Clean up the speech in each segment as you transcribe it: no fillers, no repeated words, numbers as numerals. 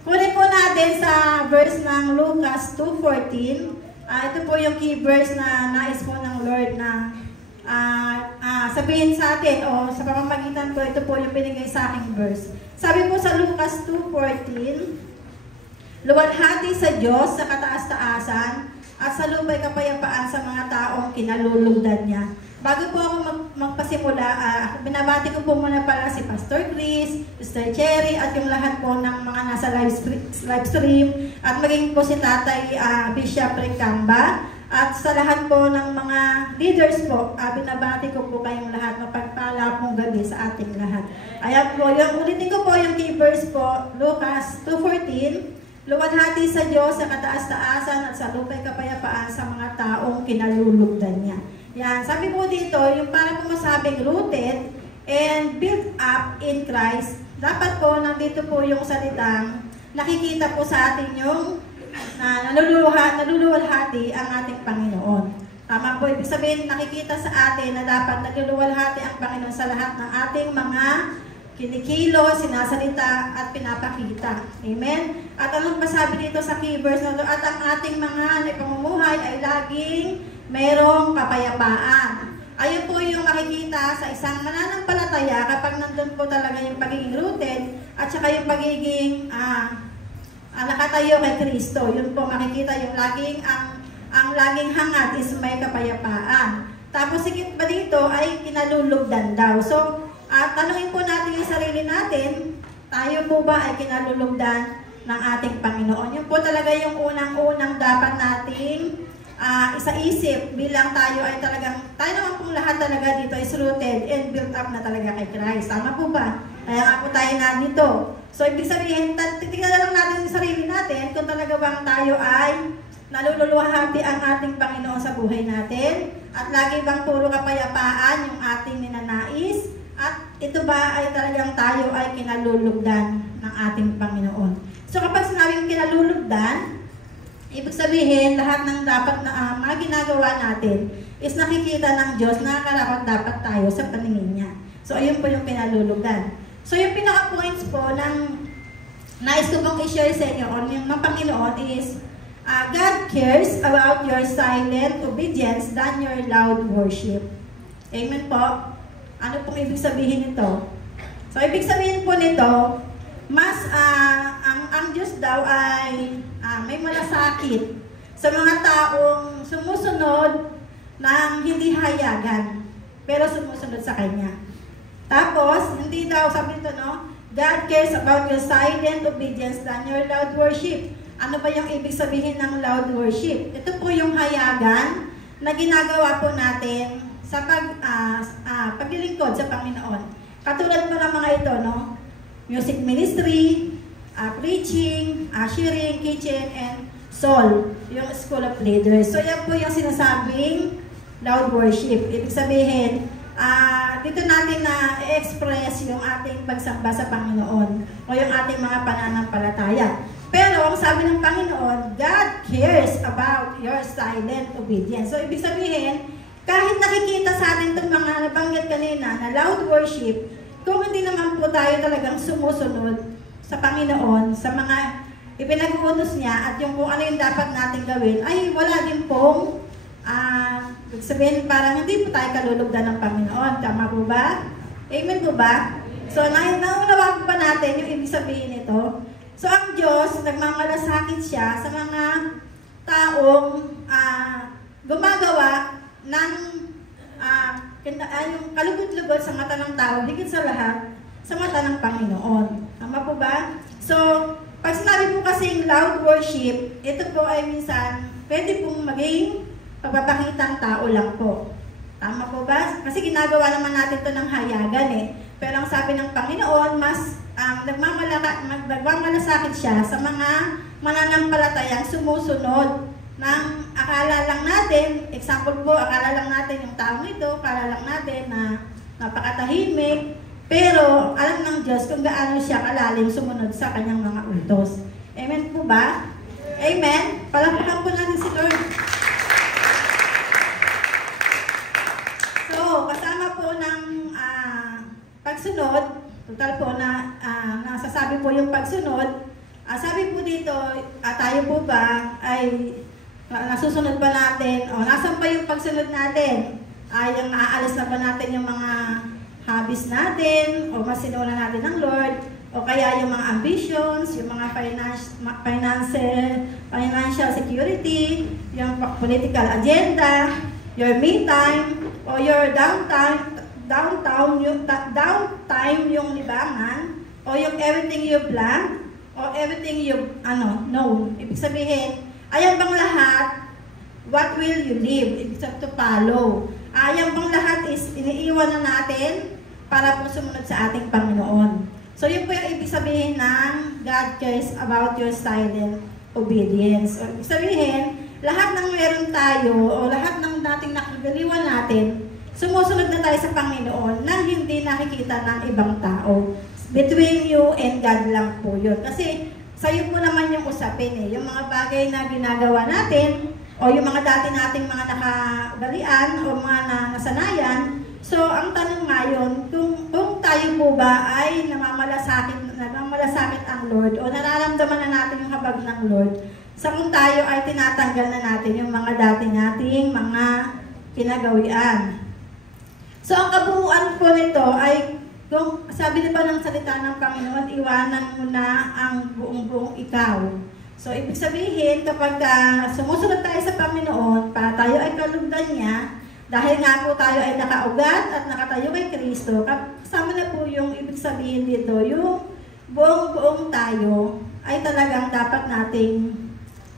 Kunin po natin sa verse ng Lucas 2:14. Ito po yung key verse na nais po ng Lord na sabihin sa atin o sa pamamagitan ko, ito po yung binigay sa aking verse. Sabi po sa Lucas 2:14, luwalhati sa Diyos sa kataas-taasan at sa lupa'y kapayapaan sa mga taong kinalulugdan niya. Bago po ako magpasimula, binabati ko po muna pala si Pastor Chris, Mr. Cherry, at yung lahat po ng mga nasa live stream, at maging po si Tatay Bishop Recamba, at sa lahat po ng mga leaders po, binabati ko po kayong lahat, mapagpala pong gabi sa ating lahat. Ayan po, ulitin ko po yung key verse po, Lucas 2:14, luwalhati sa Diyos sa kataas-taasan at sa lupa'y kapayapaan sa mga taong kinalulugdan niya. Yan, sabi po dito, yung para po masabing rooted and built up in Christ, dapat po nandito po yung salitang nakikita po sa atin yung naluluwalhati ang ating Panginoon. Tama po, ibig sabihin nakikita sa atin na dapat naluluwalhati ang Panginoon sa lahat ng ating mga kinikilo, sinasalita at pinapakita. Amen? At anong masabi dito sa key verse na ito? At ang ating mga pamumuhay ay laging mayroong kapayapaan. Ayun po yung makikita sa isang mananampalataya kapag nandun po talaga yung pagiging rooted at saka yung pagiging nakatayo kay Kristo. Yun po makikita yung laging ang laging hangat is may kapayapaan. Tapos sigit pa dito ay kinalulugdan daw. So, tanungin po natin yung sarili natin, tayo po ba ay kinalulugdan ng ating Panginoon? Yun po talaga yung unang-unang dapat nating isa-isip bilang tayo ay talagang, tayo naman pong lahat talaga dito is rooted and built up na talaga kay Christ. Tama po ba? Kaya nga po tayo nandito. So, ibig sabihin, titignan na lang natin yung sarili natin kung talaga bang tayo ay naluluwalhati ang ating Panginoon sa buhay natin at lagi bang puro kapayapaan yung ating ninanais at ito ba ay talagang tayo ay kinalulugdan ng ating Panginoon. So, kapag sinabing kinalulugdan, ibig sabihin, lahat ng dapat na mga ginagawa natin is nakikita ng Diyos na karapat-dapat tayo sa paningin niya. So, ayun po yung pinalulugdan. So, yung pinaka-points po ng nais ko pong i-share sa inyo o yung ng Panginoon is God cares about your silent obedience than your loud worship. Amen po? Ano pong ibig sabihin nito? So, ibig sabihin po nito, mas ang Diyos daw ay may malasakit sa mga taong sumusunod ng hindi hayagan, pero sumusunod sa Kanya. Tapos, hindi daw, sabi ito, no? God cares about your silent obedience than your loud worship. Ano ba yung ibig sabihin ng loud worship? Ito po yung hayagan na ginagawa po natin sa paglilingkod sa Panginoon. Katulad po ng mga ito, no? Music ministry, preaching, ushering, kitchen, and soul, yung school of leaders. So, yan po yung sinasabing loud worship. Ibig sabihin, dito natin na i-express yung ating pagsamba sa Panginoon o yung ating mga pananampalataya. Pero, ang sabi ng Panginoon, God cares about your silent obedience. So, ibig sabihin, kahit nakikita sa atin itong mga nabanggit kanina na loud worship, kung hindi naman po tayo talagang sumusunod sa Panginoon, sa mga ipinag-uutos niya at yung kung ano yung dapat natin gawin, ay wala din pong sabihin parang hindi po tayo kalulugdan ng Panginoon. Tama po ba? Amen po ba? So, naunawaan pa natin yung ibig sabihin nito. So, ang Diyos, nagmamalasakit siya sa mga taong gumagawa ng yung kalugod-lugod sa mata ng tao, higit sa lahat, sa mata ng Panginoon. Tama po ba? So, pag sinabi po kasing loud worship, ito po ay minsan, pwede pong maging pagpapakitang tao lang po. Tama po ba? Kasi ginagawa naman natin ito ng hayagan eh. Pero ang sabi ng Panginoon, mas nagmamalasakit siya sa mga mananampalatayang sumusunod ng akala lang natin, example po, akala lang natin yung taong ito, akala lang natin na napakatahimik, pero alam ng Diyos kung gaano siya kalalim sumunod sa kanyang mga utos. Amen po ba? Amen? Palakpakan po natin si Lord. So, kasama po ng pagsunod, total po na nasasabi po yung pagsunod, sabi dito, tayo po ba ay nasusunod ba natin? O nasan ba yung pagsunod natin? Ay yung naaalis na ba natin yung mga hobbies natin? O masinuna natin ng Lord? O kaya yung mga ambitions, yung mga financial security, yung political agenda, your me time, o your downtime yung libangan, o yung everything you plan, o everything you know. Ibig sabihin, ayan bang lahat, what will you live? Ibig sabihin to follow. Ayan bang lahat is iniiwan na natin para po sumunod sa ating Panginoon. So yun po yung ibig sabihin ng God cares about your silent obedience. So, ibig sabihin, lahat ng meron tayo o lahat ng dating nakagaliwan natin, sumusunod na tayo sa Panginoon na hindi nakikita ng ibang tao. Between you and God lang po yun. Kasi sa'yo po naman yung usapin yung mga bagay na ginagawa natin o yung mga dati nating mga nakagalian o mga nasanayan. So, ang tanong ngayon, kung tayo po ba ay namamalasakit ang Lord o nararamdaman na natin yung habag ng Lord, sa kung tayo ay tinatanggal na natin yung mga dati nating mga kinagawian. So, ang kabuuan po nito ay, kung sabi niyo pa ng salita ng Panginoon, iwanan mo na ang buong ikaw. So, ibig sabihin, kapag sumusunod tayo sa Panginoon, para tayo ay kalugdan niya, dahil nga po tayo ay nakaugat at nakatayo kay Kristo, kasama na po yung ibig sabihin dito, yung buong tayo ay talagang dapat nating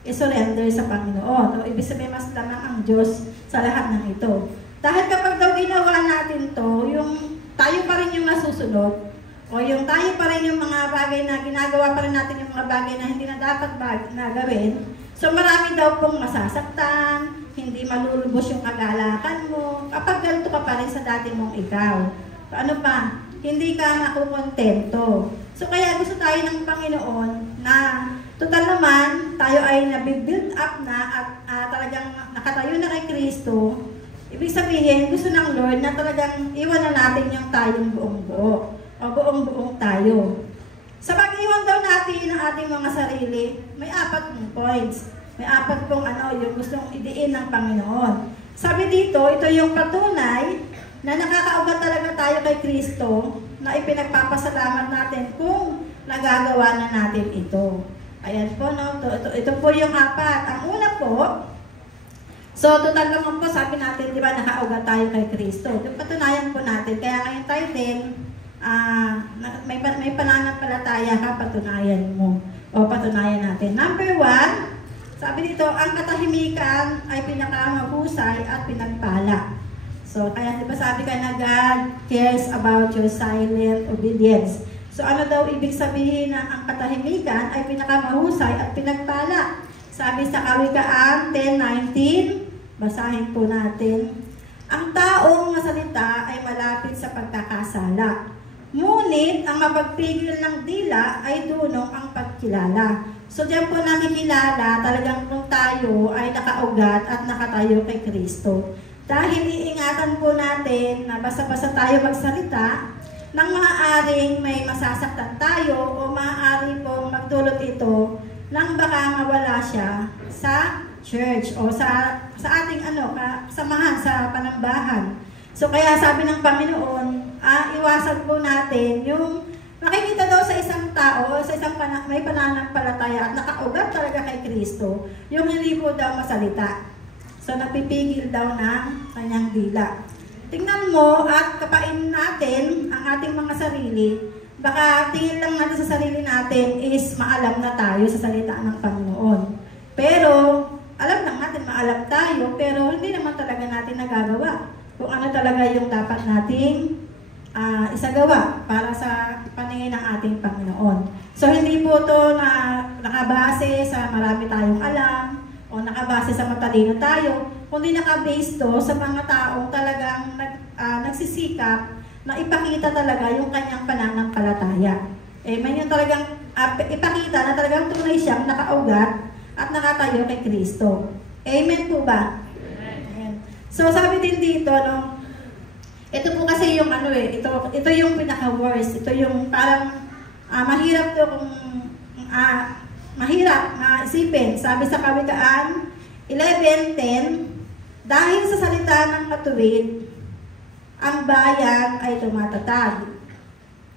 i-surrender sa Panginoon. O ibig sabihin, mas lamang ang Diyos sa lahat ng ito. Dahil kapag daw ginawa natin to, yung tayo pa rin yung nasusunod, o yung tayo pa rin yung mga bagay na ginagawa pa rin natin yung mga bagay na hindi na dapat na gawin, so marami daw pong masasaktan, hindi malulubos yung kagalakan mo, kapag ganito ka pa rin sa dati mong ikaw. So, ano pa? Hindi ka nakukontento. So kaya gusto tayo ng Panginoon na total naman, tayo ay nabibuild up na at talagang nakatayo na kay Kristo. Ibig sabihin, gusto ng Lord na talagang iwan na natin yung tayong buong-buo o buong-buong tayo. Sa pag-iwan daw natin ng ating mga sarili, may 4 points. May 4 pong yung gustong idiin ng Panginoon. Sabi dito, ito yung patunay na nakakaugat talaga tayo kay Kristo na ipinagpapasalamat natin kung nagagawa na natin ito. Ayan po, no? Ito po yung 4. Ang una po, so total naman po, sabi natin, di ba, nakaugat tayo kay Kristo. Yung patunayan po natin. Kaya ngayong title, may pananampalataya ka, patunayan mo. O patunayan natin. Number 1, sabi dito, ang katahimikan ay pinakamahusay at pinagpala. So, kaya diba sabi ka na God cares about your silent obedience. So, ano daw ibig sabihin na ang katahimikan ay pinakamahusay at pinagpala? Sabi sa Kawikaan 10:19, basahin po natin. Ang taong masalita ay malapit sa pagkakasala. Ngunit ang mapagpigil ng dila ay dunong ang pagkilala. So diyan po nakikilala talagang kung tayo ay nakaugat at nakatayo kay Kristo. Dahil iingatan po natin na basta-basta tayo magsalita, nang maaaring may masasaktan tayo o maaari pong magdulot ito nang baka mawala siya sa church o sa ating samahan sa panambahan. So kaya sabi ng Panginoon, iwasan po natin yung makikita daw sa isang tao, sa isang may pananampalataya at nakaugat talaga kay Kristo, yung hindi po daw masalita. So, napipigil daw ng kanyang dila. Tingnan mo at kapain natin ang ating mga sarili. Baka tingin lang natin sa sarili natin is maalam na tayo sa salita ng Panginoon. Pero, alam lang natin, maalam tayo, pero hindi naman talaga natin nagagawa kung ano talaga yung dapat nating isagawa para sa paningin ng ating Panginoon. So, hindi po ito na nakabase sa marami tayong alam o nakabase sa matalino tayo, kundi nakabase to sa mga taong talagang nagsisikap na ipakita talaga yung kanyang pananampalataya. May yung talagang ipakita na talagang tunay siyang nakaugat at nakatayo kay Kristo. Amen po ba? Amen. So, sabi din dito, no, ito po kasi yung ito yung pinaka-worst. Ito yung parang mahirap to kung mahirap maisipin. Sabi sa Kawikaan 11:10, dahil sa salita ng matuwid, ang bayan ay tumatatag.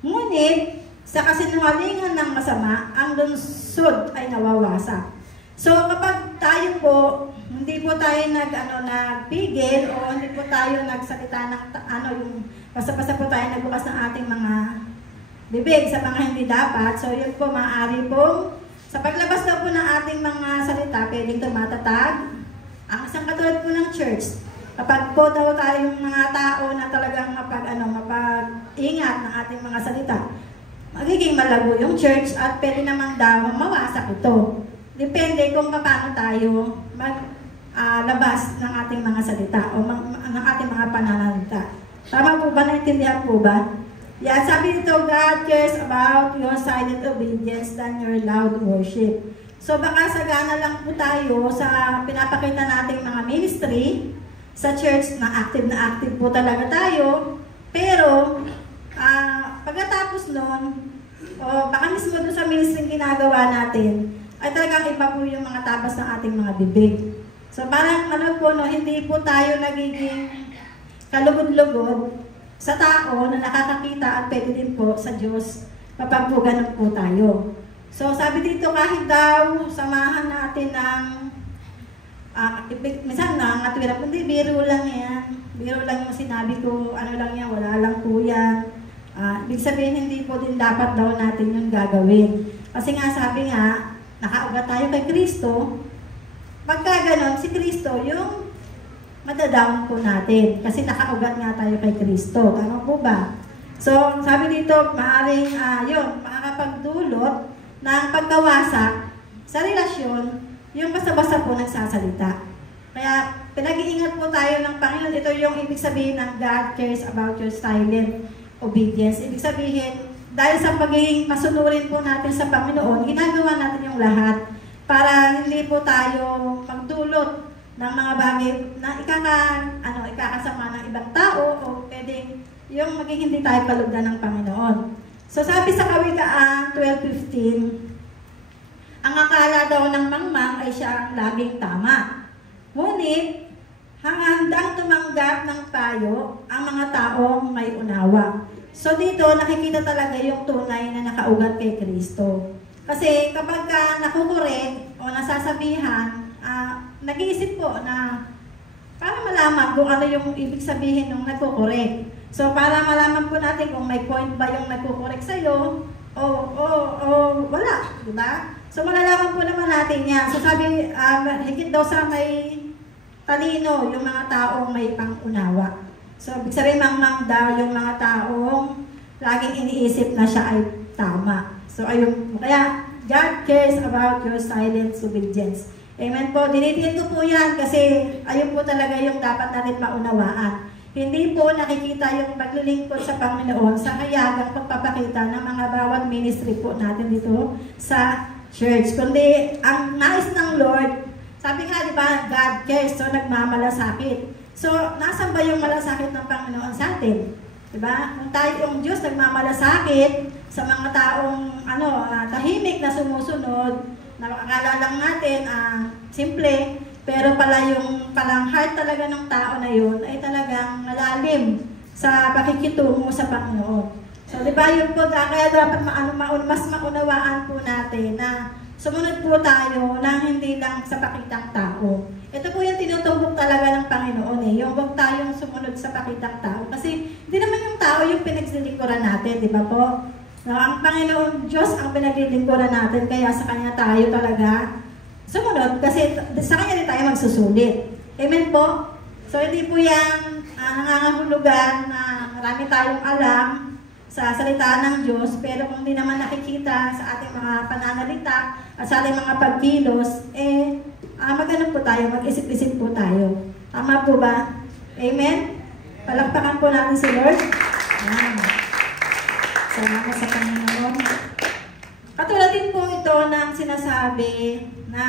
Ngunit, sa kasinungalingan ng masama, ang lungsod ay nawawasak. So, kapag tayo po, hindi po tayo nagpigil o hindi po tayo nagsalita ng basta-basta po tayo nagbukas ng ating mga bibig sa mga hindi dapat. So, yun po, maaari po, sa paglabas daw po ng ating mga salita, pwedeng tumatatag. Ang isang katulad po ng church, kapag po daw tayong mga tao na talagang mapag-ingat ng ating mga salita, magiging malago yung church at pwede namang daw mawasak ito. Depende kung paano tayo maglabas ng ating mga salita o ng ating mga pananalita. Tama po ba? Naintindihan po ba? Yan, sabi dito, God cares about your silent obedience than your loud worship. So baka sagana lang po tayo sa pinapakita nating mga ministry sa church na active po talaga tayo. Pero pagkatapos nun, o baka mismo doon sa ministry ginagawa natin, ay talagang iba po yung mga tabas ng ating mga bibig. So parang hindi po tayo nagiging kalugod-lugod sa tao na nakakakita at pwede din po sa Diyos kapag po ganun po tayo. So sabi dito, kahit daw samahan natin ng minsan nangatwira, hindi, biro lang yan. Biro lang yung sinabi ko, lang yan, wala lang po yan. Ibig sabihin, hindi po din dapat daw natin yung gagawin. Kasi nga, sabi nga, nakaugat tayo kay Kristo. Pagka ganon, si Kristo yung madadown po natin. Kasi nakaugat nga tayo kay Kristo. Tama po ba? So, sabi dito, maaaring makakapagdulot ng pagkawasak sa relasyon yung basta-basta po nagsasalita. Kaya, pinag-iingat po tayo ng Panginoon. Ito yung ibig sabihin ng God cares about your silent obedience. Ibig sabihin, dahil sa pagiging masunurin po natin sa Panginoon, ginagawa natin yung lahat para hindi po tayo magdulot ng mga bagay na ikakasama ng ibang tao o pwedeng yung maging hindi tayo kalugdan ng Panginoon. So sabi sa Kawikaan 12:15, ang akala daw ng mangmang ay siya ang laging tama. Ngunit, handang tumanggap ng payo ang mga taong may unawa. So dito, nakikita talaga yung tunay na nakaugat kay Kristo. Kasi kapag nakukorek o nasasabihan, nag-iisip po na para malaman kung ano yung ibig sabihin ng nagkukorek. So para malaman po natin kung may point ba yung nagkukorek sa'yo o wala, di ba? So malalaman po naman natin yan. So sabi, higit daw sa may talino yung mga taong may pangunawa. So, ibig sabihin, mangmang daw yung mga taong laging iniisip na siya ay tama. So, ayun. Kaya, God cares about your silent obedience. Amen po. Dinidiin ko po yan kasi ayun po talaga yung dapat natin maunawaan. Hindi po nakikita yung paglilingkod sa Panginoon sa kayagang pagpapakita ng mga bawat ministry po natin dito sa church. Kundi, ang nais ng Lord, sabi nga, di ba, God cares, so nagmamalasakit. So, nasan ba yung malasakit ng Panginoon sa atin? Diba? Kung tayo yung Diyos nagmamalasakit sa mga taong tahimik na sumusunod, na akala lang natin, simple, pero palang heart talaga ng tao na yun ay talagang malalim sa pakikitungo sa Panginoon. So, diba yun po, kaya dapat mas maunawaan po natin na sumunod po tayo ng hindi lang sa pakitang tao. Ito po yung tinutumbok talaga ng Panginoon yung huwag tayong sumunod sa pakitang tao. Kasi hindi naman yung tao yung pinaglilingkuran natin, di ba po? Ang Panginoon Diyos ang pinaglilingkuran natin, kaya sa Kanya tayo talaga sumunod kasi sa Kanya din tayo magsusulit. Amen po? So hindi po yan nangangahulugan na marami tayong alam sa salita ng Diyos, pero kung hindi naman nakikita sa ating mga pananalita at sa ating mga pagkilos, magano po tayo, mag-isip-isip po tayo. Tama po ba? Amen? Palakpakan po natin si Lord. Ayan. Salamat sa Panginoon. Katulad din po ito ng sinasabi na,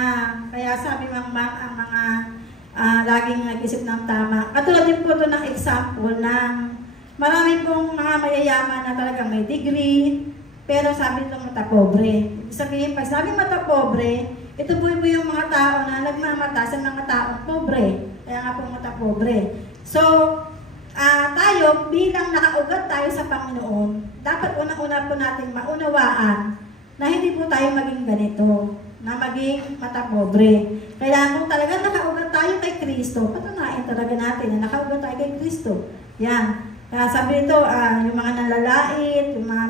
kaya sabi ang mga laging nag-isip ng tama. Katulad din po ito ng example ng marami pong mga mayayaman na talagang may degree, pero sabi nito mata-pobre. Ibig sabihin, pag sabi mata-pobre, ito po yung mga tao na nagmamata sa mga taong pobre. Kaya nga po mata-pobre. So, tayo, bilang nakaugat tayo sa Panginoon, dapat unang-una po natin maunawaan na hindi po tayo maging ganito, na maging mata-pobre. Kailangan po talaga nakaugat tayo kay Kristo. Patunayan talaga natin na nakaugat tayo kay Kristo. Yan. Kaya sabi nito, yung mga nalalait, yung mga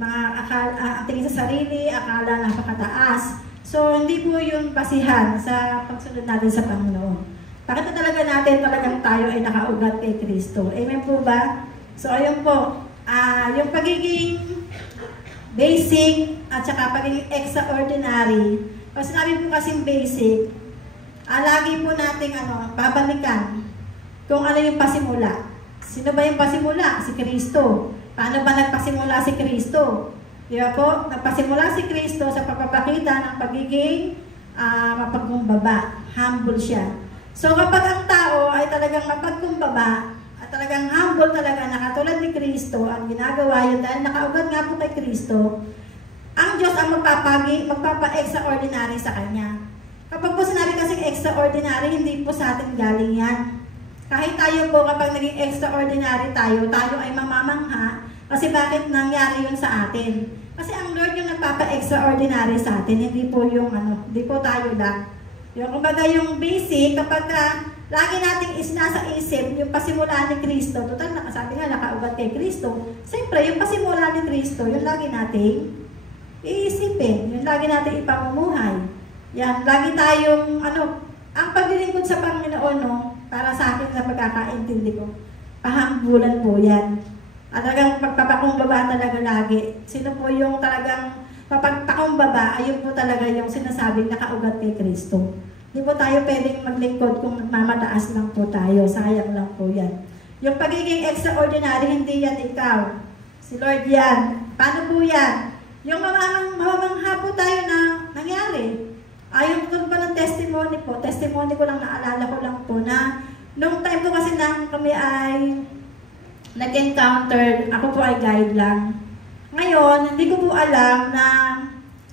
ang tingin sa sarili, akala napakataas. So, hindi po yung basihan sa pagsunod natin sa Panginoon. Pakita talaga natin talagang tayo ay nakaugat kay Kristo. Amen po ba? So, ayun po. Yung pagiging basic at saka pagiging extraordinary. Pag sinabi po kasing basic, lagi po nating babalikan kung ano yung pasimula. Sino ba yung pasimula? Si Kristo. Paano ba nagpasimula si Kristo? Di ba po? Nagpasimula si Kristo sa pagpapakita ng pagiging mapagkumbaba. Humble siya. So kapag ang tao ay talagang mapagkumbaba at talagang humble talaga, nakatulad ni Kristo, ang ginagawa yun dahil nakaugat nga po kay Kristo, ang Diyos ang magpapa-extraordinary sa Kanya. Kapag po sinabi kasing extraordinary, hindi po sa atin galing yan. Kahit tayo po, kapag naging extraordinary tayo ay mamamangha kasi bakit nangyari yun sa atin. Kasi ang Lord yung nagpapa-extraordinary sa atin, hindi po yung hindi po tayo lang. Yung kumbaga yung basic, kapag lagi nating nasa isip, yung pasimula ni Kristo, total nakasabi nga, nakaugat kay Kristo, siyempre yung pasimula ni Kristo, yung lagi nating iisipin, yung lagi nating ipamumuhay. Yan, lagi tayong, ang paglilingkod sa Panginoon, para sa akin na pagkakaintindi ko, pahambulan po yan. At talagang pagpapakumbaba talaga lagi. Sino po yung talagang papagpakumbaba, ayun po talaga yung sinasabing nakaugat kay Kristo. Hindi po tayo pwedeng maglingkod kung magmamataas lang po tayo. Sayang lang po yan. Yung pagiging extraordinary, hindi yan ikaw. Si Lord yan. Paano po yan? Yung mamamangha po tayo na nangyari. Ayon ko pa ng testimony ko lang, naalala ko lang po na nung time ko kasi nang kami ay nag-encounter, ako po ay guide lang. Ngayon, hindi ko po alam na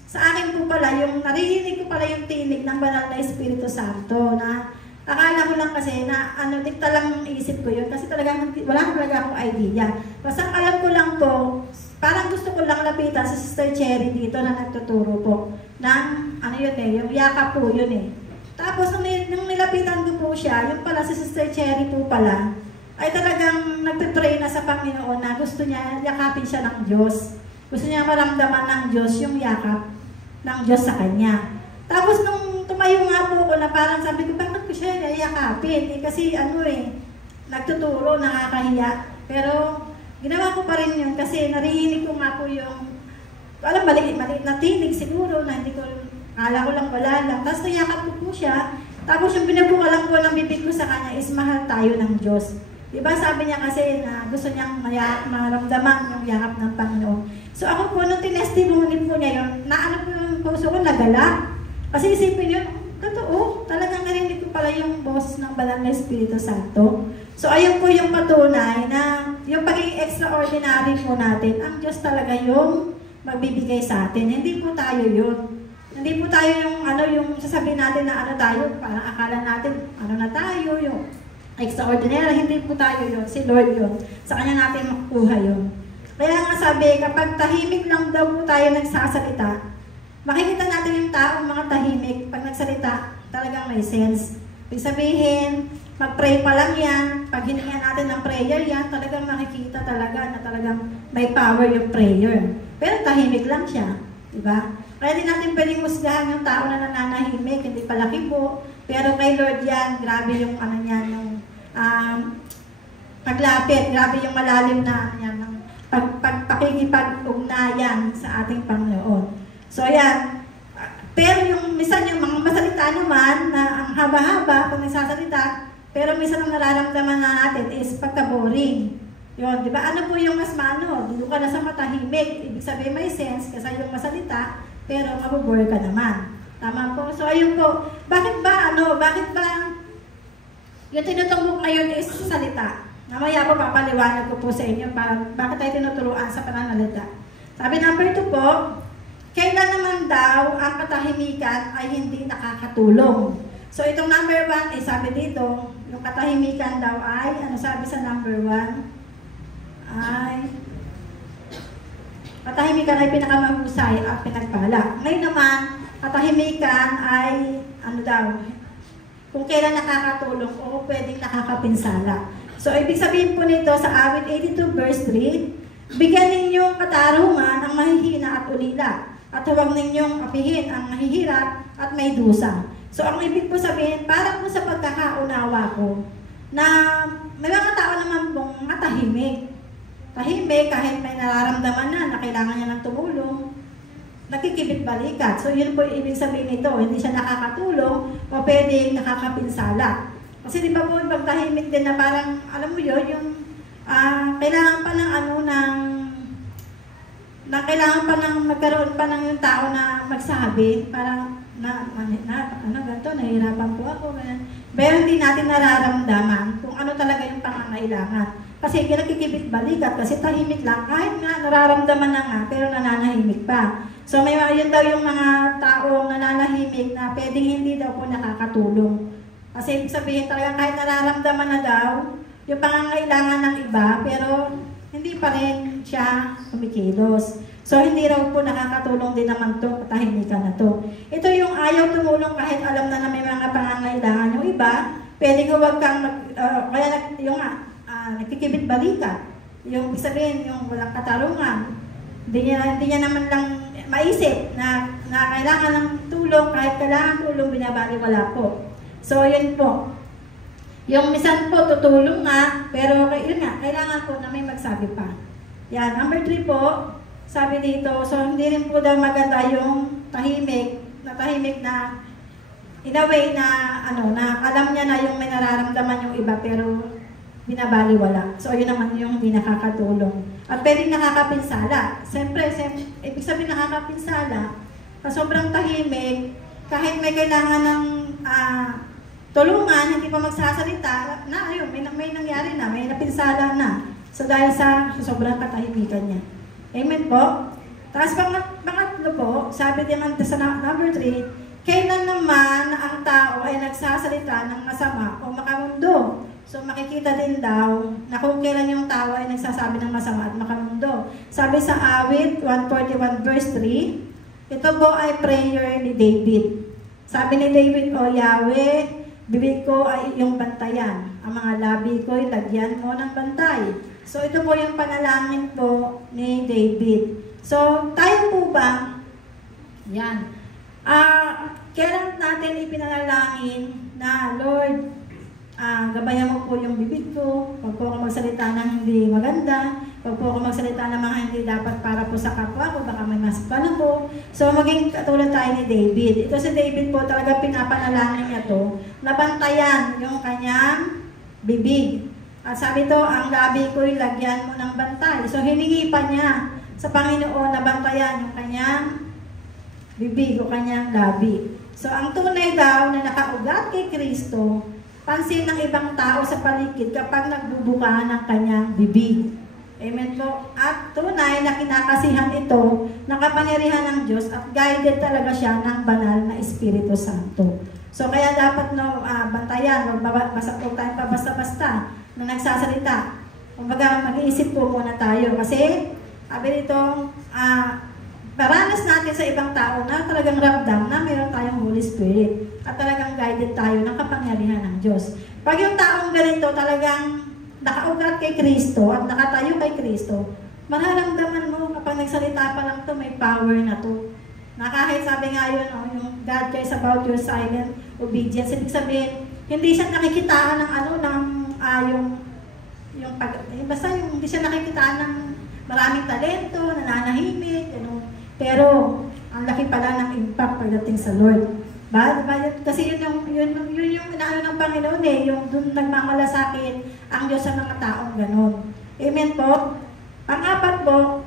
sa akin po pala, yung naririnig ko pala yung tinig ng banal na Espiritu Santo na akala ko lang kasi na dikta lang yung isip ko yun kasi talagang wala talaga akong idea. Basta alam ko lang po, parang gusto ko lang lapitan si Sister Cherry dito na nagtuturo po ng yung yakap po yun Tapos nung nilapitan ko po siya, yung pala si Sister Cherry po pala, ay talagang nagpipray na sa Panginoon na gusto niya yakapin siya ng Diyos. Gusto niya maramdaman ng Diyos yung yakap ng Diyos sa kanya. Tapos nung tumayo nga po ako na parang sabi ko, bakit ko siya yakapin? Kasi nagtuturo, nakakahiya. Pero ginawa ko pa rin yun kasi narinig ko nga po yung, maliit na tinig siguro na hindi ko, akala ko lang wala lang. Tapos nayakap ko po siya. Tapos yung binabuka lang po ng bibig ko sa kanya is mahal tayo ng Diyos. Diba sabi niya kasi na gusto niyang maramdaman yung yakap ng Panginoon. So ako po, nung tinestimony po niya yun, po yung puso ko nagala. Kasi isipin yun, totoo, talagang narinig ko pala yung boses ng banal na Espiritu Santo. So ayun po yung patunay na yung pagiging extraordinary po natin, ang Diyos talaga yung magbibigay sa atin. Hindi po tayo yun. Hindi po tayo yung sasabihin natin na tayo, parang akala natin, na tayo, yung extraordinary, hindi po tayo yun. Si Lord yun. Sa Kanya natin makukuha yun. Kaya nga sabi, kapag tahimik lang daw po tayo nagsasalita, makikita natin yung taong mga tahimik, pag nagsalita, talagang may sense. Ibig sabihin, mag-pray pa lang yan, pag hiningan natin ng prayer yan, talagang makikita talaga na talagang may power yung prayer. Pero tahimik lang siya. Diba? Kaya din natin pwedeng musgahan yung tao na nananahimik, hindi palaki po. Pero kay Lord yan, grabe yung yung paglapit, grabe yung malalim na pakikipag-ugnayan sa ating Panginoon. So ayan, pero yung minsan yung mga masalita naman na ang haba-haba pag nagsasalita, pero minsan ang nararamdaman na natin is pagka-boring. Yun, di ba? Ano po yung mas doon ka na sa matahimik, ibig sabihin may sense kasi yung masalita, pero mabubore ka naman. Tama po? So ayun po, bakit ba yung tinutumbok ngayon is salita? Namaya po papaliwanag ko po sa inyo para bakit tayo tinuturuan sa pananalita. Sabi number 2 po, kailan naman daw ang katahimikan ay hindi nakakatulong? So itong number 1, sabi dito, yung katahimikan daw ay, ano sabi sa number 1? Ay, katahimikan ay pinakamahusay at pinagpala. Ngayon naman, katahimikan ay, ano daw, kung kailan nakakatulong o pwedeng nakakapinsala. So, ibig sabihin po nito sa awit 82 verse 3, bigyan ninyong katarungan ang mahihina at ulila, at huwag ninyong apihin ang mahihirap at may dusa. So, ang ibig po sabihin, para po sa pagkakaunawa ko, na may mga tao naman pong matahimik. Tahimik kahit may nararamdaman na kailangan niya ng tumulong, nakikibit balikat. So, yun po yung ibig sabihin nito, hindi siya nakakatulong o pwedeng nakakapinsala. Kasi di ba po, pagtahimik din na parang, alam mo yun, yung kailangan pa ng kailangan pa ng magkaroon pa ng yung tao na magsabi, parang, ganito, nahihirapan po ako, ganyan. Pero hindi natin nararamdaman kung ano talaga yung pangangailangan. Kasi nakikibit balikat, kasi tahimik lang, kahit nga nararamdaman na nga, pero nananahimik pa. So may yun daw yung mga taong nananahimik na pwedeng hindi daw po nakakatulong. Kasi ibig sabihin talaga kahit nararamdaman na daw yung pangangailangan ng iba, pero hindi pa rin siya kumikilos. So hindi raw po nakakatulong din naman to, katahimikan na to. Ito yung ayaw tumulong kahit alam na may mga pangangailangan yung iba, pwedeng huwag kang nakikibit balikat. Yung ibig sabihin, yung walang katarungan. Hindi niya naman lang maisip na kailangan ng tulong, kahit kailangan tulong, binabaliwala po. So, yun po. Yung minsan po, tutulong nga, pero yun nga, kailangan po na may magsabi pa. Yan, number 3 po, sabi dito, so hindi rin po daw maganda yung tahimik na in a way na, na alam niya na yung may nararamdaman yung iba, pero binabaliwala. So, yun naman yung hindi nakakatulong. At pwedeng nakakapinsala. Siyempre, ibig sabihin nakakapinsala, sa sobrang tahimik, kahit may kailangan ng tulungan, hindi pa magsasalita, ayun, may nangyari na, may napinsala na. So, dahil sa sobrang katahimikan niya. Amen po? Tapos, pangatlo po, sabi naman sa number 3, kailan naman ang tao ay nagsasalita ng masama o makamundo? So, makikita din daw na kung kailan yung tao ay nagsasabi ng masama at makamundo. Sabi sa awit 141 verse 3, ito po ay prayer ni David. Sabi ni David, O Yahweh, bibig ko ay iyong bantayan. Ang mga labi ko ay lagyan mo ng bantay. So, ito po yung panalangin po ni David. So, tayo po ba, yan, kailan natin ipinanalangin na, Lord, gabayan mo po yung bibig ko, huwag po ako magsalita ng hindi maganda, huwag po ako magsalita ng mga hindi dapat para po sa kapwa ko, baka may masaktan ako. So, maging katulad tayo ni David. Ito si David po, talaga pinapanalangin niya to, nabantayan yung kanyang bibig. At sabi to, ang labi ko'y lagyan mo ng bantay. So, hiningi pa niya sa Panginoon na bantayan yung kanyang bibig o kanyang labi. So, ang tunay daw na nakaugat kay Kristo, pansin ng ibang tao sa paligid kapag nagbubuka ng kanyang bibig. Amen po. At tunay na kinakasihan ito ng kapangyarihan ng Diyos at guided talaga siya ng banal na Espiritu Santo. So, kaya dapat bantayan, huwag tayo pa basta-basta na nagsasalita. Kumbaga, mag-iisip po muna tayo. Kasi, sabi nito, paranas natin sa ibang tao na talagang ramdam na mayroon tayong Holy Spirit at talagang guided tayo ng kapangyarihan ng Diyos. Pag yung taong ganito talagang nakaugat kay Kristo at nakatayo kay Kristo, mararamdaman mo kapag nagsalita pa lang to, may power na to. Na kahit sabi nga yun, yung God cares about your silent obedience, ibig sabihin, hindi siya nakikitaan ng basta yung hindi siya nakikitaan ng maraming talento, nananahimik, pero ang laki pala ng impact pagdating sa Lord. Kasi yun yung inaano ng Panginoon yung doon nagmamalasakit ang Diyos sa mga taong ganon. Amen po? Pang-apat po,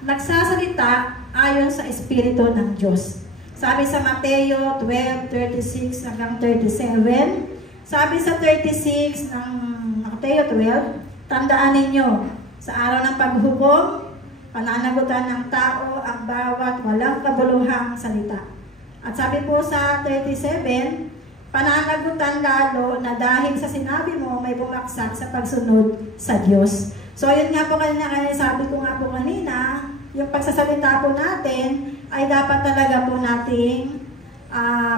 nagsasalita ayon sa Espiritu ng Diyos. Sabi sa Mateo 12:36 hanggang 37, sabi sa 36 ng Mateo 12, tandaan ninyo, Sa araw ng paghukom, pananagutan ng tao ang bawat walang kabuluhang salita. At sabi po sa 37, pananagutan lalo na dahil sa sinabi mo may bumaksak sa pagsunod sa Diyos. So yun nga po kanina, sabi ko nga po kanina, yung pagsasalita po natin ay dapat talaga po nating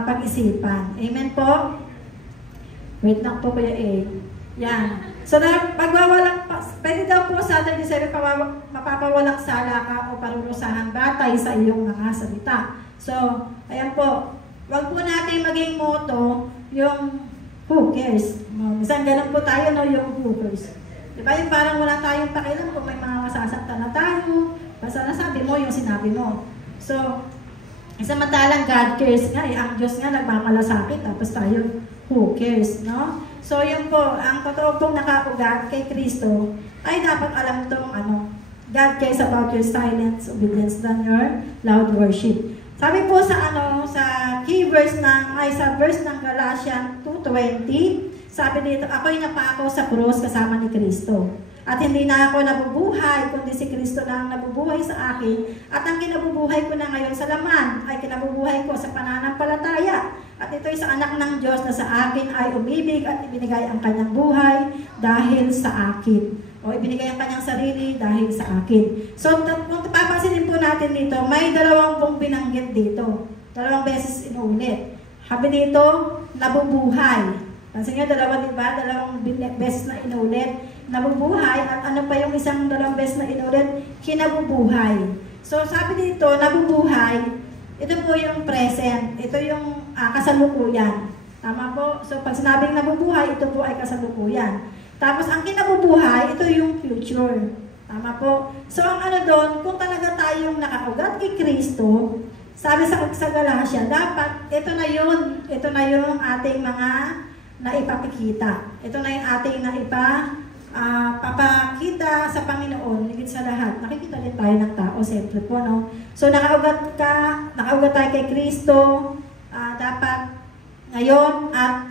pag-isipan. Amen po? Wait lang po Kuya A. Yan. So pwede daw po sa 37, mapapawalang sala ka o parurusahan batay sa iyong mga salita. So, ayan po. Wag po natin maging motto yung who cares. Minsan ganun po tayo, no, yung who cares. Diba yung parang wala tayong pakialam kung may mga masasaktan na tayo. Basta nasabi mo yung sinabi mo. So, samantalang God cares nga, ang Diyos nga nagmamalasakit, tapos tayo who cares, no? So, yun po, ang totoo pong nakaugat kay Kristo ay dapat alam itong God cares about your silent obedience than your loud worship. Sabi po sa sa verse ng Galatians 2:20, sabi dito, ako'y napako sa krus kasama ni Kristo. At hindi na ako nabubuhay, kundi si Kristo na ang nabubuhay sa akin. At ang kinabubuhay ko na ngayon sa laman ay kinabubuhay ko sa pananampalataya. At ito'y sa anak ng Diyos na sa akin ay umibig at ibinigay ang kanyang buhay dahil sa akin. O ibinigay ang kanyang sarili dahil sa akin. So kung papansinin po natin dito, may dalawang pong binanggit dito. Dalawang beses inuulit. Sabi dito, nabubuhay. Pansin nyo, dalawa diba? Dalawang beses na inuulit. Nabubuhay. At ano pa yung isang dalawang beses na inuulit? Kinabubuhay. So sabi dito, nabubuhay. Ito po yung present. Ito yung kasalukuyan. Tama po? So pag sinabing nabubuhay, ito po ay kasalukuyan. Tapos ang kinabubuhay, ito yung future. Tama po? So ang doon, kung talaga tayong nakaugat kay Kristo, sabi sa Galatia, dapat ito na yun. Ito na yung ating mga naipapakita. Ito na yung ating papakita sa Panginoon, higit sa lahat. Nakikita din tayo ng tao, siyempre po, no? So nakaugat tayo kay Kristo, dapat ngayon at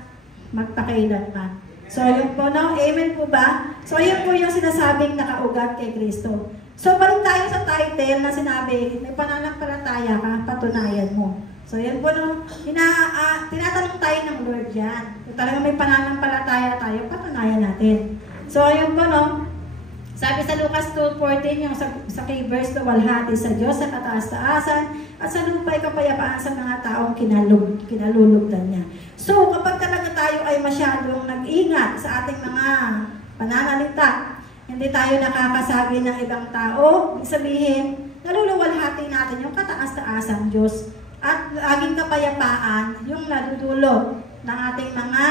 magpakailanman. So yun po, no? Amen po ba? So yun po yung sinasabing nakaugat kay Kristo. So balik tayo sa title na sinabi, may pananampalataya ka, patunayan mo. So yan po, no? Tinatanong tayo ng Lord yan. Kung talaga may pananampalataya tayo, patunayan natin. So ayun po, no? Sabi sa Lucas 2:14, yung sa kay verse, luwalhati sa Diyos sa kataas-taasan at sa lupa'y kapayapaan sa mga taong kinalulugdan niya. So kapag talaga tayo ay masyadong nag-ingat sa ating mga pananalita, hindi tayo nakakasagi ng ibang tao, ibig sabihin, naluluwalhati natin yung kataas-taasang Diyos at laging kapayapaan yung nadudulot ng ating mga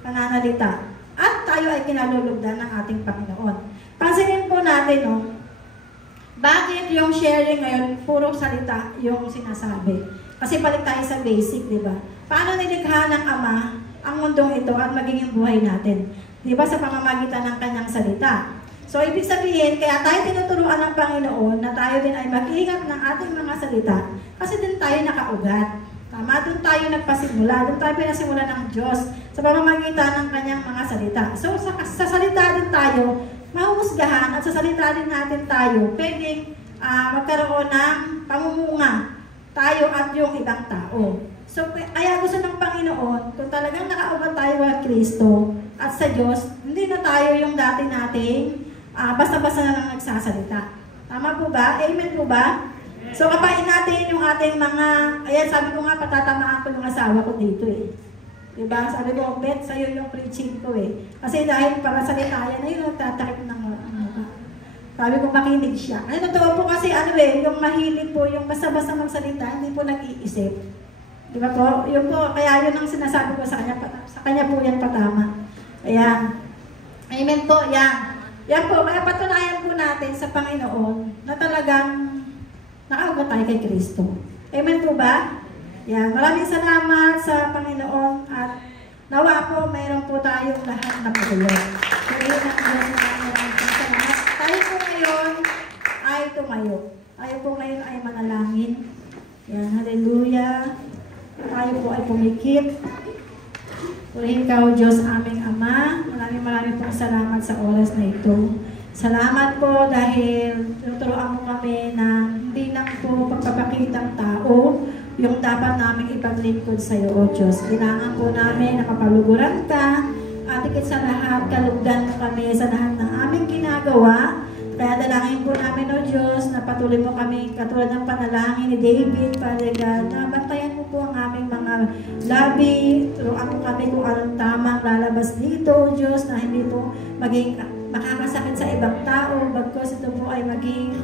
pananalita. At tayo ay kinalulugdan ng ating Panginoon. Pansinin po natin, no? Bakit yung sharing ngayon, puro salita yung sinasabi? Kasi balik tayo sa basic, di ba? Paano nilikha ng Ama ang mundong ito at magiging buhay natin? Di ba? Sa pamamagitan ng kanyang salita. So, ibig sabihin, kaya tayo tinuturuan ng Panginoon na tayo din ay mag-iingat ng ating mga salita kasi din tayo nakaugat. Tama, doon tayo nagpasimula, doon tayo pinasimula ng Diyos sa pamamagitan ng kanyang mga salita. So, sa salita din tayo, mahuhusgahan at sa salita din natin tayo, pwedeng magkaroon ng pamumunga tayo at yung ibang tao. So, kaya gusto ng Panginoon, kung talagang nakaugat tayo kay Kristo at sa Diyos, hindi na tayo yung dati nating basta-basta na lang nagsasalita. Tama po ba? Amen po ba? So, kapain natin yung ating mga, ayan, sabi ko nga, patatamaan ko yung asawa ko dito eh. Diba? Sabi ko, Bet, sa'yo yung preaching ko eh. Kasi dahil para sa litaya na yun, nagtatakip ng sabi ko, makinig siya. Ano, totoo po kasi, yung mahilig po, yung basta-basta magsalita, hindi po nag-iisip. Diba po? Yun po, kaya yun ang sinasabi ko sa kanya po yan patama. Ayan. Amen po, yan. Yan po, kaya patunayan po natin sa Panginoon na talagang nakaugat tayo kay Kristo. Amen po ba? Yan. Maraming salamat sa Panginoon at nawa po, mayroon po tayong lahat na pagulong. Tayo po ngayon ay tumayo. Tayo po ngayon ay manalangin. Yan. Hallelujah. Tayo po ay pumikit. Purihin ka, O Diyos, aming Ama. Maraming pong salamat sa oras na ito. Salamat po dahil tuturuan mo kami na hindi lang po pagpapakitang tao yung dapat namin ipaglingkod sa iyo, O Diyos. Kailangan po namin nakapaluguran ka at higit sa lahat, kalugdan mo kami sa lahat ng aming ginagawa. Kaya dalangin po namin, O Diyos, na patuloy mo kami katulad ng panalangin ni David, Father God, na bantayan mo po ang aming mga labi, turuan mo kami kung anong tamang lalabas dito, O Diyos, na hindi po maging makakasakit sa ibang tao, bagkos ito po ay maging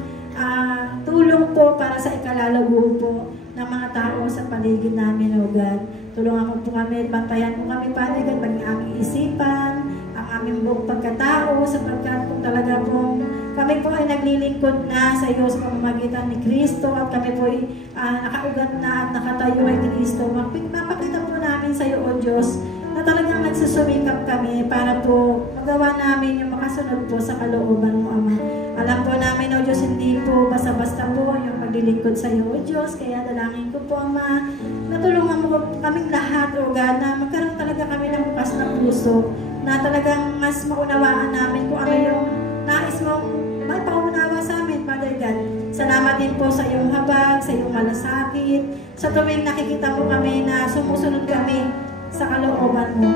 tulong po para sa ikalalago po ng mga tao sa paligid namin, O God. Tulungan mo po kami, bantayan mo kami, Father God, maging aming isipan, ang aming buong pagkatao, sapagkat kung talaga pong kami po ay naglilingkod na sa iyo sa pamamagitan ni Kristo at kami po ay nakaugat na at nakatayo kay Kristo. Mapakita po namin sa iyo, O Diyos, na talagang nagsusumikap kami para po magawa namin yung makasunod po sa kalooban mo, Ama. Alam po namin, O Diyos, hindi po basta-basta po yung maglilingkod sa iyo, O Diyos. Kaya dalangin ko po, Ama, natulungan mo kaming lahat, O God, na magkaroon talaga kami ng bukas na puso, na talagang mas maunawaan namin kung ano yung nais mong may paunawa sa amin, Father God. Salamat din po sa iyong habag, sa iyong malasakit, sa tuwing nakikita mo kami na sumusunod kami sa kalooban mo,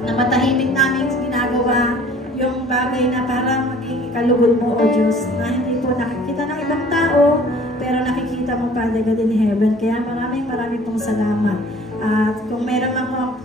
na matahimik namin ginagawa yung bagay na parang maging ikalugod mo, O Diyos, na hindi po nakikita ng ibang tao, pero nakikita mo, Father God, in heaven. Kaya maraming pong salamat. At kung meron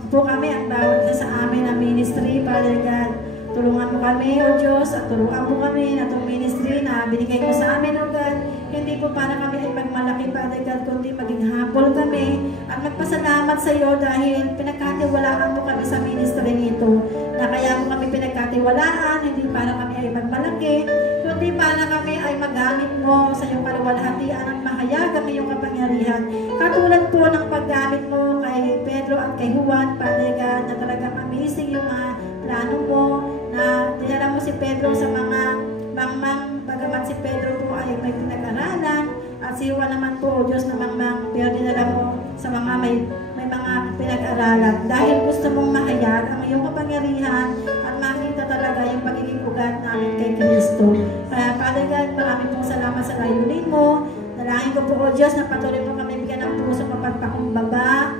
po kami ang bawat na sa amin na ministry, Father God, tulungan mo kami, O Diyos, at turuan mo kami na itong ministry na binigay mo sa amin, O God. Hindi po para kami ay magmalaki, Father God, kundi maging humble kami at magpasalamat sa iyo dahil pinagkatiwalaan mo kami sa ministry nito. Na kaya mo kami pinagkatiwalaan, hindi para kami ay magmalaki, kundi para kami ay magamit mo sa iyong kaluwalhatian at mahayag ang iyong kapangyarihan. Katulad po ng paggamit mo kay Pedro at kay Juan, Father God, na talagang amazing yung mga plano mo, na dinala mo si Pedro sa mga mangmang, bagamat si Pedro po ay may pinag-aralan, at si Juan naman po, O Diyos, na mangmang, pero dinala mo sa mga may mga pinag-aralan. Dahil gusto mong mahayag ang iyong kapangyarihan at makita talaga yung pagiging ugat namin kay Kristo. Kaya, Father God, marami pong salamat sa layunin mo. Dalangin ko po, O Diyos, na patuloy mo kami bigyan ng pusong mapagpakumbaba,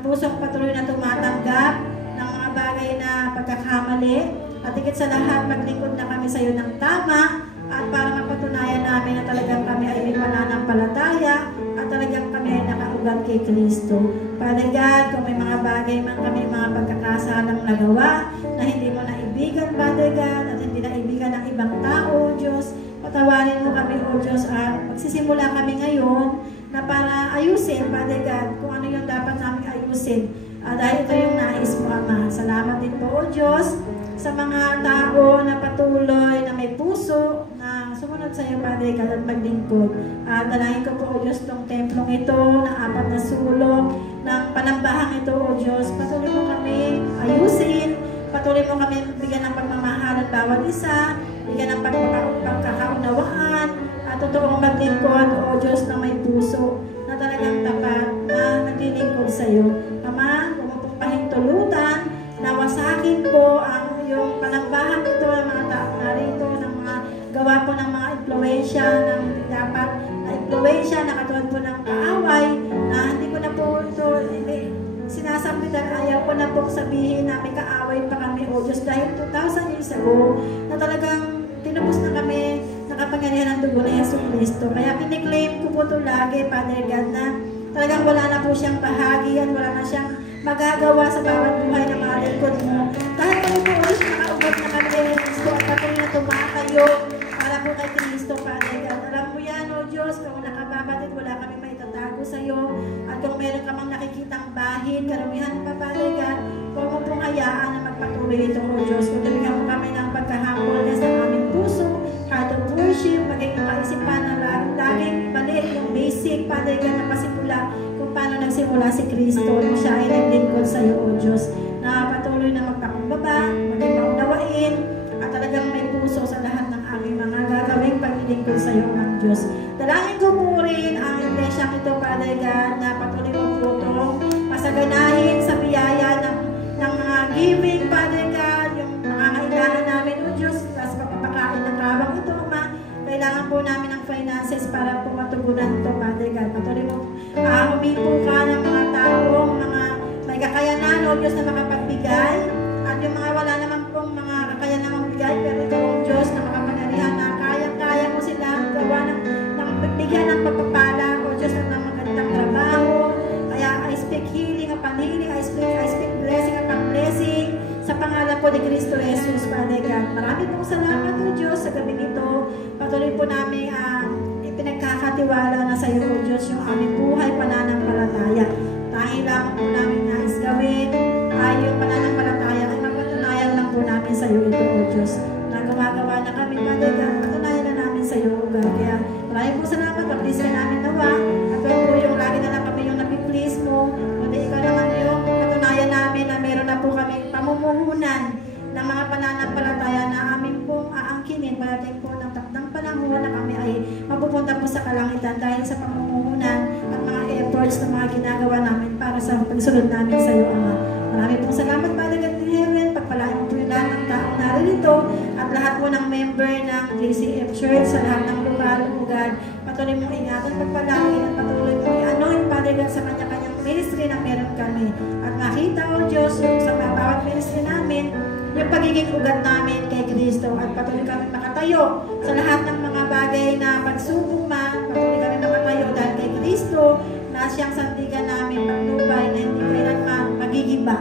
pusong patuloy na tumatanggap ng mga bagay na pagkakamali, at higit sa lahat, maglingkod na kami sa iyo ng tama, at para mapatunayan namin na talagang kami ay may pananampalataya at talagang kami ay nakaugat kay Kristo. Father God, kung may mga bagay man kami, mga pagkakasalang nagawa na hindi mo naibigan, Father God, at hindi naibigan ng ibang tao, Diyos, patawarin mo kami, O Diyos, at magsisimula kami ngayon na para ayusin, Father God, kung ano yung dapat namin ayusin. Dahil ito yung nais mo, Ama. Salamat din po, O Diyos, sa mga tao na patuloy, na may puso, na sumunod sa iyo, Father God, at maglingkod. Dalangin ko po, O Diyos, itong templong ito, na 4 na sulok, ng panambahang ito, O Diyos. Patuloy mo kami ayusin, patuloy mo kami bigyan ng pagmamahal at bawat isa, bigyan ng pagkakaunawaan, at totoong maglingkod, O Diyos, na may puso, na talagang tapat, na naglilingkod sa iyo. Ama, kung mo pong pahintulutan, nawasakin po ang yung panambahan ito ng mga tao narito, ng mga gawa po ng mga impluensya, ng dapat na impluensya, na katulad po ng kaaway, na hindi ko na po ito sinasambitan, ayaw ko na pong sabihin na may kaaway pa kami, O Diyos, dahil 2,000 years ago, na talagang tinubos na kami nakapangyarihan ng dugo ni Yesu Cristo. Kaya kiniklaim ko po ito lagi, Father God, na talagang wala na po siyang bahagi at wala na siyang magagawa sa bawat buhay ng mga lingkod mo. Dahil kami po ulit nakaugot na kami kay Kristo at patuloy na tumatayo para po kay Kristo, Father God. Alam mo yan, O Diyos, kung nakababatid, wala kami maitatago sa iyo. At kung meron ka mang nakikitang bahin, karumihan pa, Father God, huwag mo pong hayaan na magpatuloy ito, O Diyos. Kung nabigyan mo kami ng pagkahambolness ng aming puso, heart of worship, maging kaisipan na laging balik yung basic, Father God, na pasimula kung paano nagsimula si Kristo, nung siya ay naglingkod sa iyo, O Diyos, na patuloy na magpakumbaba, maging maunawain, at talagang may puso sa lahat ng aming mga gagawing paglilingkod sa iyo, ng Diyos. Dalangin ko po rin ang iglesia ito, Father God, na patuloy mo po itong masaganahin sa biyaya ng mga giving, Father God, yung mga kailangan namin, O Diyos, sa pagpapakain para po matugunan ito, Father God. Patuloy mo, humipo ka ng mga taong, mga may kakayanan, O Diyos, na makapagbigay. At yung mga wala naman pong mga kakayanan magbigay, pero ito, O Diyos, na makapangyarihan na kaya mo sila gawa ng bigyan ng pagpapala, O Diyos, ng magandang trabaho. Kaya I speak healing upon healing, I speak blessing upon blessing, sa pangalan po ni Cristo Jesus, Father God. Marami pong salamat, O Diyos, sa gabing ito. Patuloy po namin pinagkakatiwala na sa iyo, O Diyos, yung aming buhay pananampalataya. Dahil lang po namin nais gawin ay yung pananampalataya ay mapatunayan lang po namin sa iyo ito, O Diyos. Na gumagawa na kami, Father God, patunayan na namin sa iyo, O God. Kaya marami po salamat, pa-please ka namin nawa. At wag po yung lagi na lang kami yung napiplease mo. Kundi ikaw naman yung patunayan namin na meron na po kami pamumuhunan ng mga pananampalataya na amin pong aangkinin parating po ng takdang panahon na kami ay mapupunta po sa kalangitan dahil sa pamumuhunan at mga efforts na mga ginagawa namin para sa pagsunod namin sa iyo, Ama. Marami pong salamat, Father God in Heaven. Pagpalaan po yung lahat ng taong naririto at lahat po ng member ng JCF Church sa lahat ng lugar, O God. Patuloy mong ingatan, pagpalain at patuloy mong i-anoint, Father God, sa kanya-kanyang ministry na meron kami. At makita, O Diyos, sa bawat ministry namin, yung pagiging ugat namin kay Kristo at patuloy kami makatayo sa lahat ng mga bagay na pagsubok man, patuloy kami makatayo dahil kay Kristo na siyang sandigan namin, patnubay na hindi kailanman magigiba.